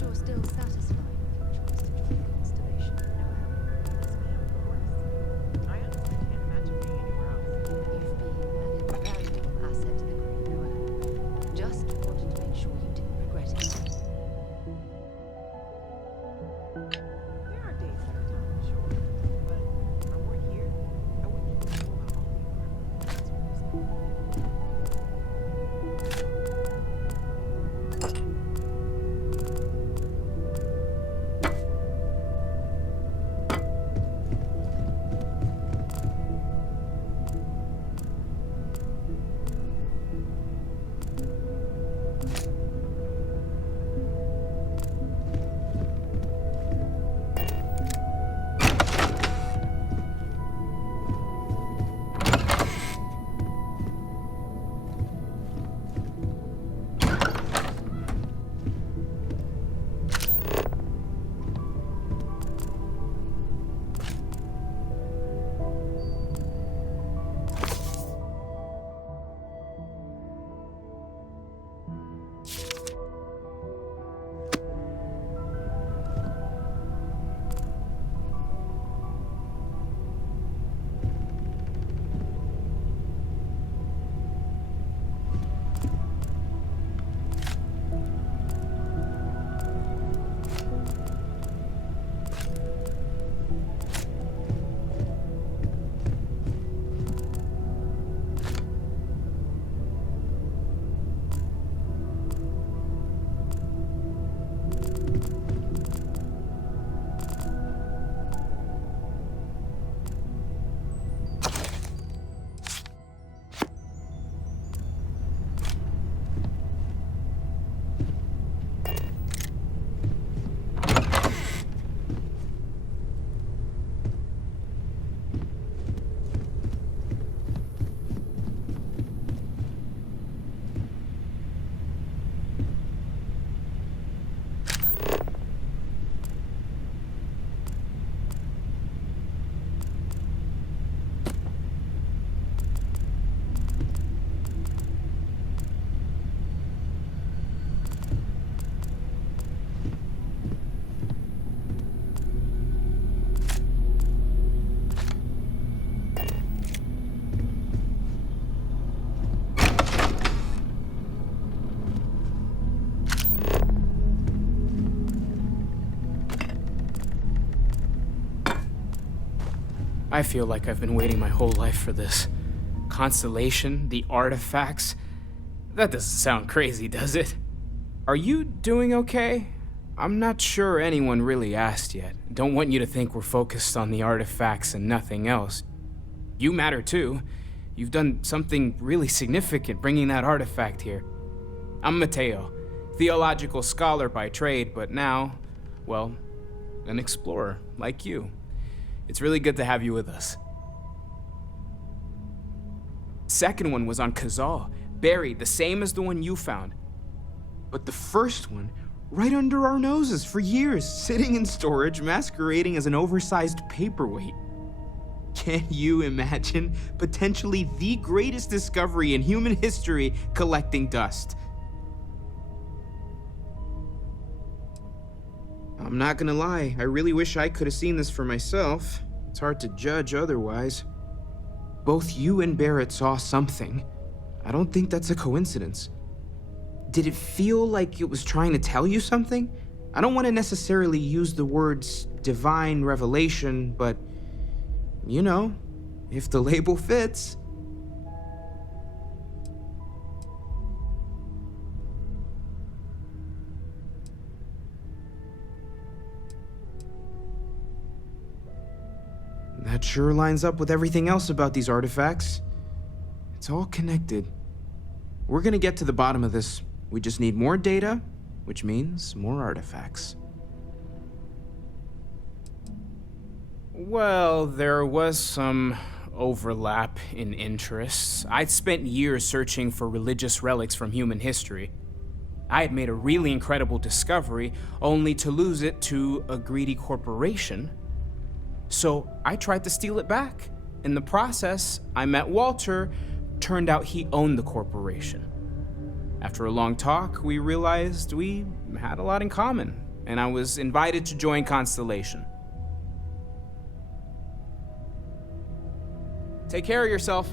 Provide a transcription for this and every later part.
you're still satisfied with your choice to join the constellation, Noel. Yes, ma'am, of course. I honestly can't imagine being anywhere else. You've been an invaluable asset to the crew, Noel. Just wanted to make sure you didn't regret it. There are days that are tough, sure. But if I weren't here, I wouldn't even know about all the incredible things we're I feel like I've been waiting my whole life for this. Constellation, the artifacts. That doesn't sound crazy, does it? Are you doing okay? I'm not sure anyone really asked yet. Don't want you to think we're focused on the artifacts and nothing else. You matter too. You've done something really significant bringing that artifact here. I'm Mateo, theological scholar by trade, but now, well, an explorer like you. It's really good to have you with us. Second one was on Kazal, buried, the same as the one you found. But the first one, right under our noses for years, sitting in storage, masquerading as an oversized paperweight. Can you imagine potentially the greatest discovery in human history collecting dust? I'm not gonna lie, I really wish I could have seen this for myself. It's hard to judge otherwise. Both you and Barrett saw something. I don't think that's a coincidence. Did it feel like it was trying to tell you something? I don't want to necessarily use the words divine revelation, but you know, if the label fits. That sure lines up with everything else about these artifacts. It's all connected. We're gonna get to the bottom of this. We just need more data, which means more artifacts. Well, there was some overlap in interests. I'd spent years searching for religious relics from human history. I had made a really incredible discovery, only to lose it to a greedy corporation. So I tried to steal it back. In the process, I met Walter. Turned out he owned the corporation. After a long talk, we realized we had a lot in common. and I was invited to join Constellation. Take care of yourself.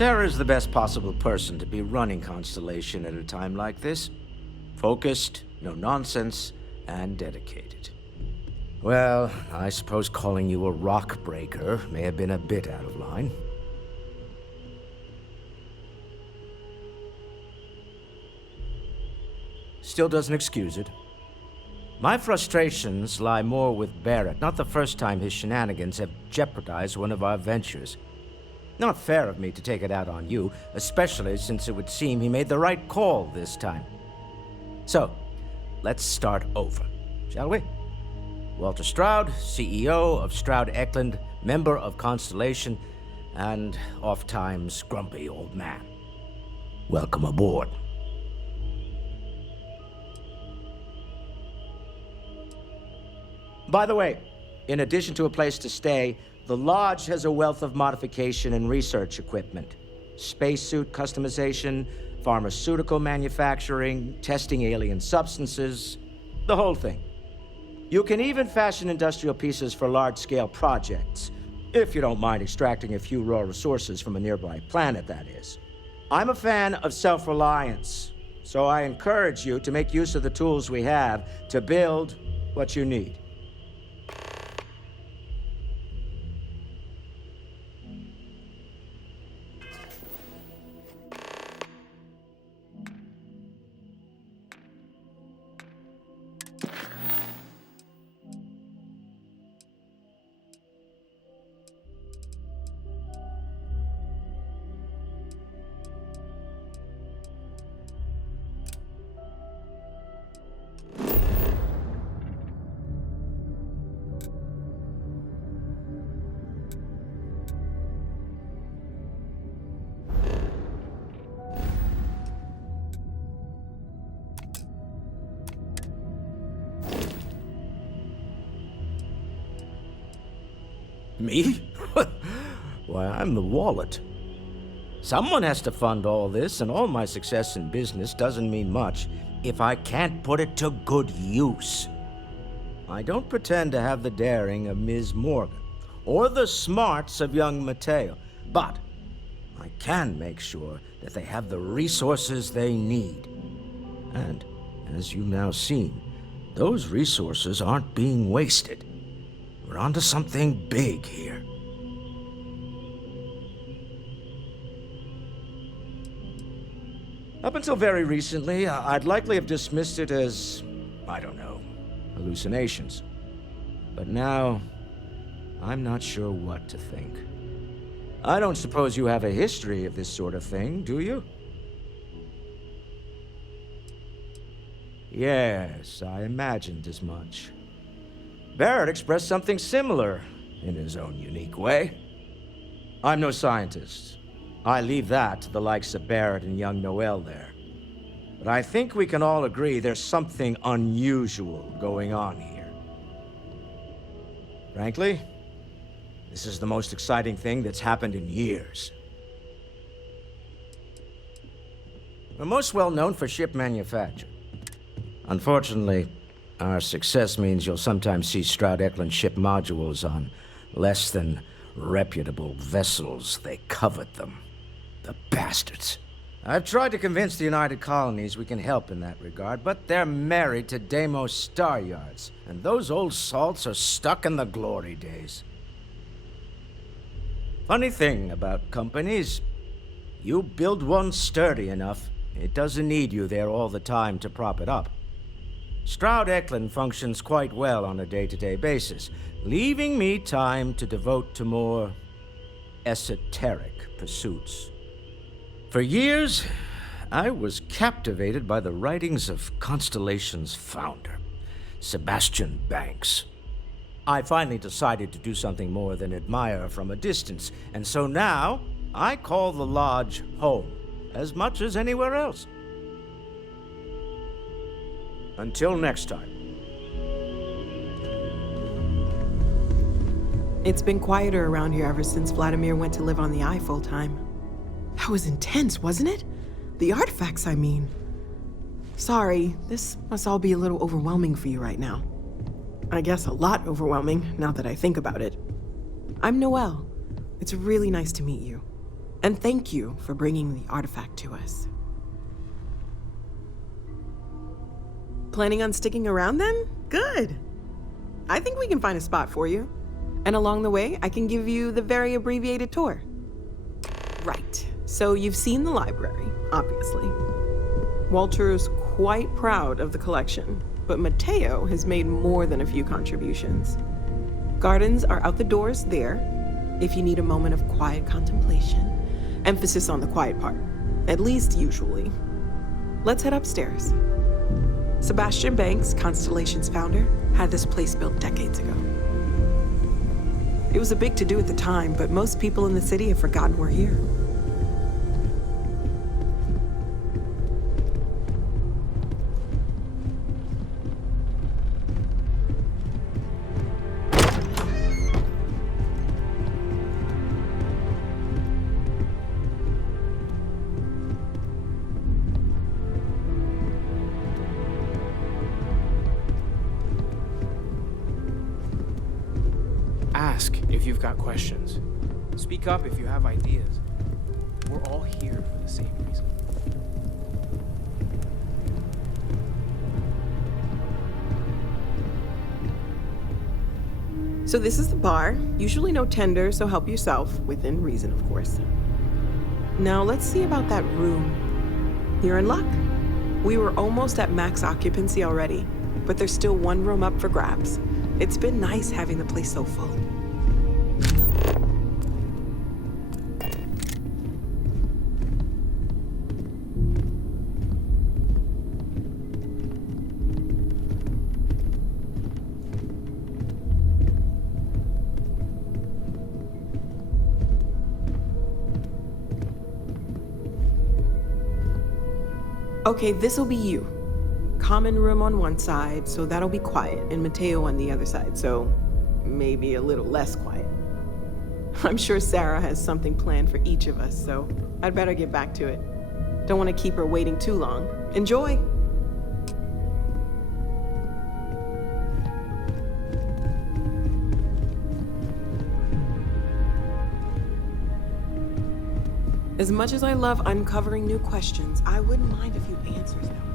Sarah's the best possible person to be running Constellation at a time like this. Focused, no nonsense, and dedicated. Well, I suppose calling you a rock breaker may have been a bit out of line. Still doesn't excuse it. My frustrations lie more with Barrett. Not the first time his shenanigans have jeopardized one of our ventures. Not fair of me to take it out on you, especially since it would seem he made the right call this time. So, let's start over, shall we? Walter Stroud, CEO of Stroud Eklund, member of Constellation, and oft-times grumpy old man. Welcome aboard. By the way, in addition to a place to stay, the Lodge has a wealth of modification and research equipment. Spacesuit customization, pharmaceutical manufacturing, testing alien substances, the whole thing. You can even fashion industrial pieces for large-scale projects, if you don't mind extracting a few raw resources from a nearby planet, that is. I'm a fan of self-reliance, so I encourage you to make use of the tools we have to build what you need. Me? Why, I'm the wallet. Someone has to fund all this, and all my success in business doesn't mean much if I can't put it to good use. I don't pretend to have the daring of Ms. Morgan, or the smarts of young Mateo, but I can make sure that they have the resources they need. And, as you've now seen, those resources aren't being wasted. We're onto something big here. Up until very recently, I'd likely have dismissed it as, I don't know, hallucinations. But now, I'm not sure what to think. I don't suppose you have a history of this sort of thing, do you? Yes, I imagined as much. Barrett expressed something similar, in his own unique way. I'm no scientist. I leave that to the likes of Barrett and young Noel there. But I think we can all agree there's something unusual going on here. Frankly, this is the most exciting thing that's happened in years. We're most well known for ship manufacture. Unfortunately, our success means you'll sometimes see Stroud Eklund ship modules on less than reputable vessels. They covet them. The bastards. I've tried to convince the United Colonies we can help in that regard, but they're married to Deimos Star Yards, and those old salts are stuck in the glory days. Funny thing about companies, you build one sturdy enough, it doesn't need you there all the time to prop it up. Stroud Eklund functions quite well on a day-to-day basis, leaving me time to devote to more esoteric pursuits. For years, I was captivated by the writings of Constellation's founder, Sebastian Banks. I finally decided to do something more than admire from a distance, and so now I call the Lodge home, as much as anywhere else. Until next time. It's been quieter around here ever since Vladimir went to live on the Eye full-time. That was intense, wasn't it? The artifacts, I mean. Sorry, this must all be a little overwhelming for you right now. I guess a lot overwhelming, now that I think about it. I'm Noelle. It's really nice to meet you. And thank you for bringing the artifact to us. Planning on sticking around then? Good. I think we can find a spot for you. And along the way, I can give you the very abbreviated tour. Right. So you've seen the library, obviously. Walter is quite proud of the collection, but Mateo has made more than a few contributions. Gardens are out the doors there, if you need a moment of quiet contemplation. Emphasis on the quiet part, at least usually. Let's head upstairs. Sebastian Banks, Constellation's founder, had this place built decades ago. It was a big to-do at the time, but most people in the city have forgotten we're here. Ask if you've got questions. Speak up if you have ideas. We're all here for the same reason. So this is the bar. Usually no tender, so help yourself, within reason, of course. Now let's see about that room. You're in luck. We were almost at max occupancy already, but there's still one room up for grabs. It's been nice having the place so full. Okay, this'll be you. Common room on one side, so that'll be quiet, and Mateo on the other side, so maybe a little less quiet. I'm sure Sarah has something planned for each of us, so I'd better get back to it. Don't want to keep her waiting too long. Enjoy! As much as I love uncovering new questions, I wouldn't mind a few answers now.